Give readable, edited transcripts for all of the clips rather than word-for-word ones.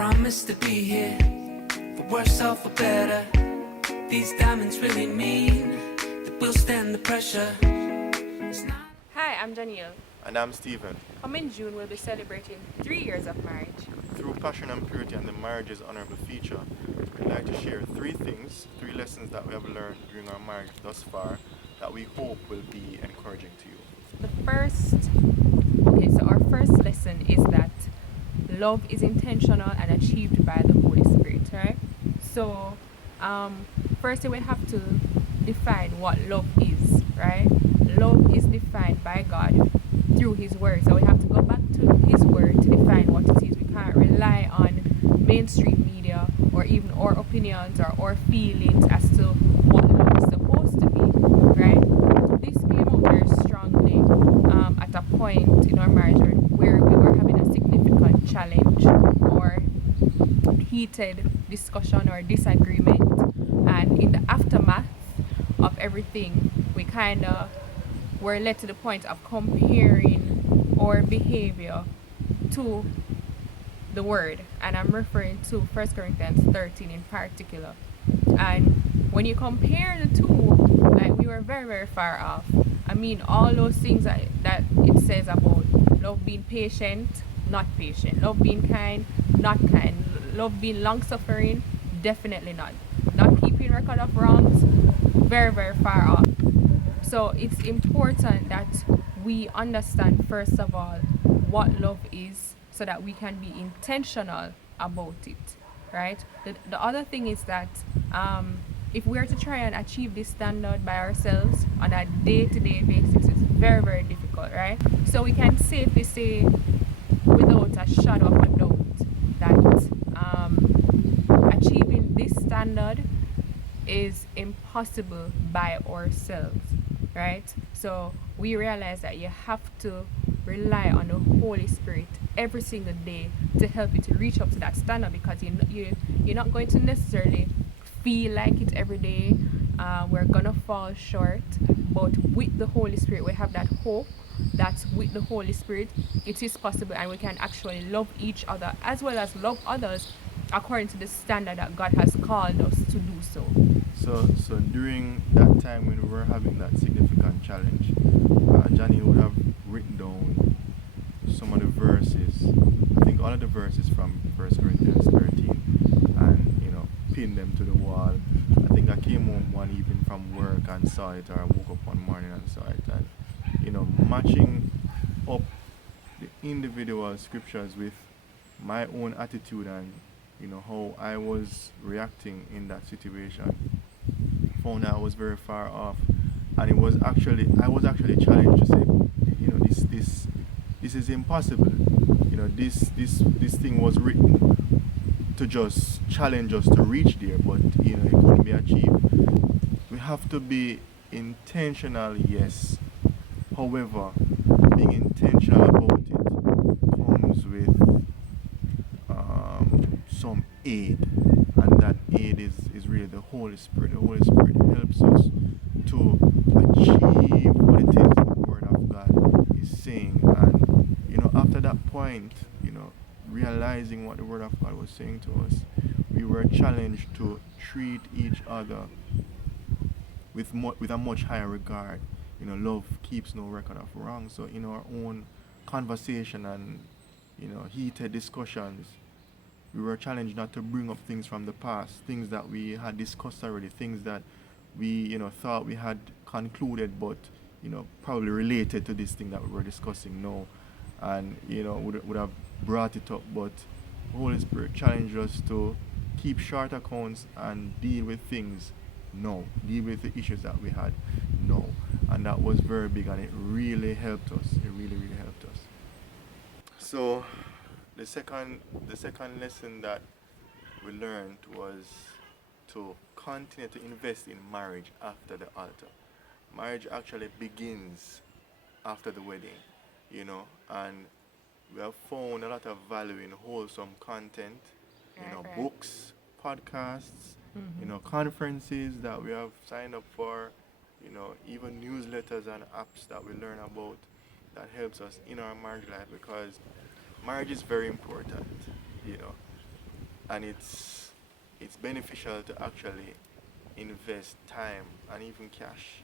promise to be here, for worse or for better. These diamonds really mean that we'll stand the pressure. Hi, I'm Janiel. And I'm Stephen. Come in June, we'll be celebrating 3 years of marriage. Through Passion and Purity and the Marriage's Honourable feature, we'd like to share 3 lessons that we have learned during our marriage thus far that we hope will be encouraging to you. Our first lesson is that love is intentional and achieved by the Holy Spirit, right? So, first we have to define what love is, right? Love is defined by God through His Word. So we have to go back to His Word to define what it is. We can't rely on mainstream media or even our opinions or our feelings as to what love is supposed to be, right? This came up very strongly at a point in our marriage where we were having a significant challenge or heated discussion or disagreement, and in the aftermath of everything we kind of were led to the point of comparing our behavior to the word, and I'm referring to 1 Corinthians 13 in particular. And when you compare the two, like, we were very, very far off. I mean, all those things that it says about love being patient, not patient, love being kind, not kind, love being long-suffering, definitely not keeping record of wrongs, very, very far off. So it's important that we understand, first of all, what love is so that we can be intentional about it, right? The other thing is that if we're to try and achieve this standard by ourselves on a day-to-day basis, it's very, very difficult, right? So we can safely say without a shadow of a doubt that achieving this standard is impossible by ourselves, right? So we realize that you have to rely on the Holy Spirit every single day to help you to reach up to that standard, because you're not going to necessarily feel like it every day. We're gonna fall short, but with the Holy Spirit we have that hope that with the Holy Spirit it is possible, and we can actually love each other as well as love others according to the standard that God has called us to do so. So during that time when we were having that significant challenge, Janiel would have written down some of the verses, I think all of the verses from 1 Corinthians 13, and pinned them to the wall. I think I came home one evening from work and saw it, or I woke up one morning and saw it, and matching up the individual scriptures with my own attitude and how I was reacting in that situation, found I was very far off, and I was actually challenged to say, this is impossible. This thing was written to just challenge us to reach there, but it couldn't be achieved. We have to be intentional, yes. However, being intentional about it comes with some aid, and that aid is really the Holy Spirit. The Holy Spirit helps us to achieve what it is the Word of God is saying, and after that point, realizing what the Word of God was saying to us, we were challenged to treat each other with a much higher regard. Love keeps no record of wrong. So in our own conversation and heated discussions, we were challenged not to bring up things from the past, things that we had discussed already, things that we thought we had concluded, but probably related to this thing that we were discussing now, and would have brought it up, but the Holy Spirit challenged us to keep short accounts and deal with things now, deal with the issues that we had now, and that was very big, and it really helped us. It really, really helped us. So the second lesson that we learned was to continue to invest in marriage after the altar. Marriage actually begins after the wedding, and we have found a lot of value in wholesome content, Right. books, podcasts, conferences that we have signed up for, even newsletters and apps that we learn about that helps us in our marriage life, because marriage is very important, and it's beneficial to actually invest time and even cash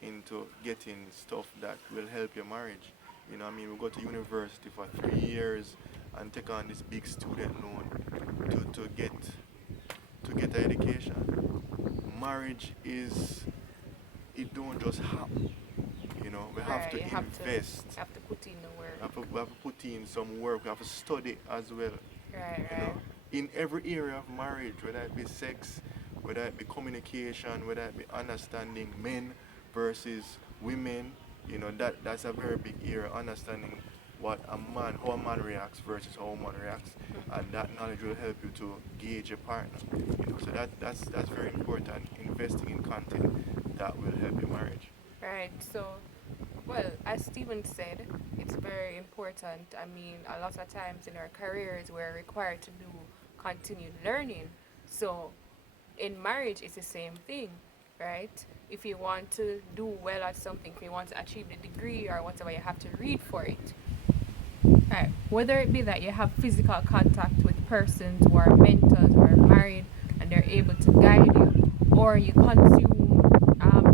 into getting stuff that will help your marriage. You know, I mean, we go to university for 3 years and take on this big student loan to get an education. Marriage is, it don't just happen. You know, we have to You have invest. to put in the work. We have to put in some work. We have to study as well. Right. You know, in every area of marriage, whether it be sex, whether it be communication, whether it be understanding men versus women, you know, that's a very big area. Understanding how a man reacts versus how a woman reacts, and that knowledge will help you to gauge your partner. You know, so that's very important. Investing in content that will help your marriage. Right. So, well, as Stephen said, it's very important. I mean, a lot of times in our careers, we're required to do continued learning. So, in marriage, it's the same thing, right? If you want to do well at something, if you want to achieve the degree or whatever, you have to read for it. Right. Whether it be that you have physical contact with persons who are mentors or married and they're able to guide you, or you consume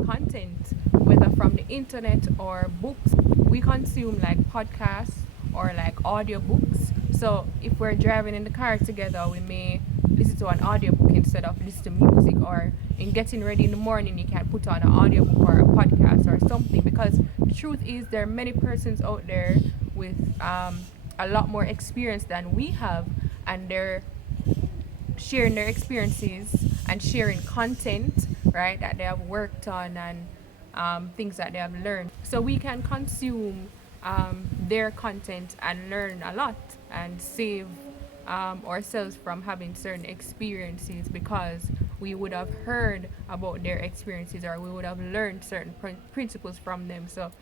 content, whether from the internet or books. We consume like podcasts or like audiobooks. So if we're driving in the car together, we may listen to an audiobook instead of listen to music, or in getting ready in the morning you can put on an audiobook or a podcast or something, because the truth is there are many persons out there with a lot more experience than we have, and they're sharing their experiences and sharing content, right, that they have worked on, and things that they have learned. So we can consume their content and learn a lot and save ourselves from having certain experiences, because we would have heard about their experiences or we would have learned certain principles from them. So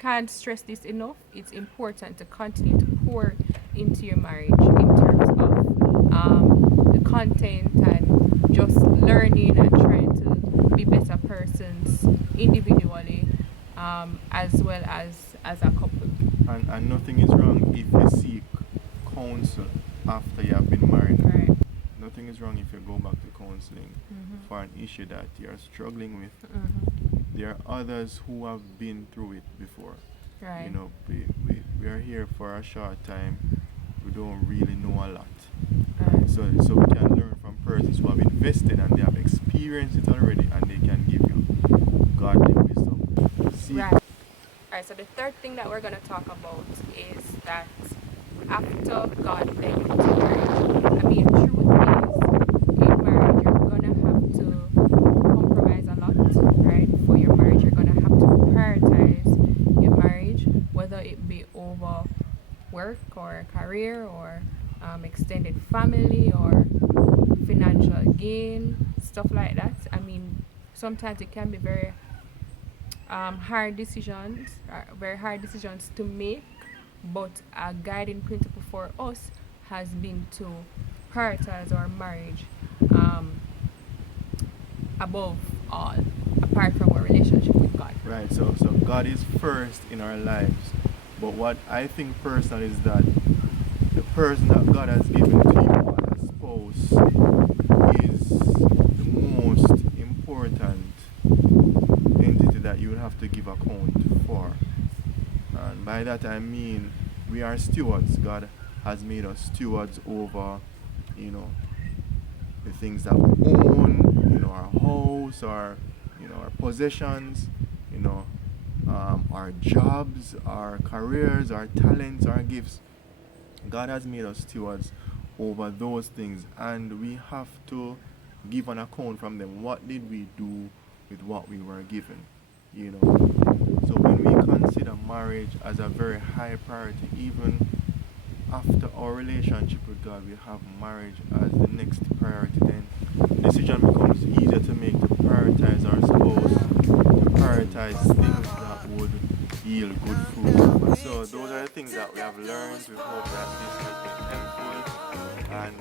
can't stress this enough. It's important to continue to pour into your marriage in terms of the content and just learning and trying to be better persons individually, as well as a couple. And nothing is wrong if you seek counsel after you have been married. Right. Nothing is wrong if you go back to counseling for an issue that you're struggling with. There are others who have been through it before. Right. You know, we are here for a short time. We don't really know a lot. So we can learn from persons who have invested and they have experienced it already, and they can give you godly wisdom. Right. Alright, so the third thing that we're going to talk about is that after God led you to marriage, I mean, truth is, in marriage, you're going to have to compromise a lot, right? For your marriage, you're going to have to prioritize your marriage, whether it be over work or career or extended family or financial gain, stuff like that. I mean, sometimes it can be very hard decisions to make, but a guiding principle for us has been to prioritize our marriage above all, apart from our relationship with God. Right, so God is first in our lives. But what I think personally is that the person that God has given to you as a spouse is the most important entity that you will have to give account for. And by that I mean we are stewards. God has made us stewards over, you know, the things that we own, you know, our house, our, you know, our possessions, you know, our jobs, our careers, our talents, our gifts. God has made us stewards over those things, and we have to give an account from them. What did we do with what we were given? You know. So when we consider marriage as a very high priority, even after our relationship with God, we have marriage as the next priority, then the decision becomes easier to make, to prioritize our spouse, to prioritize things that would yield good fruit. So those are the things that we have learned. We hope that this has been helpful and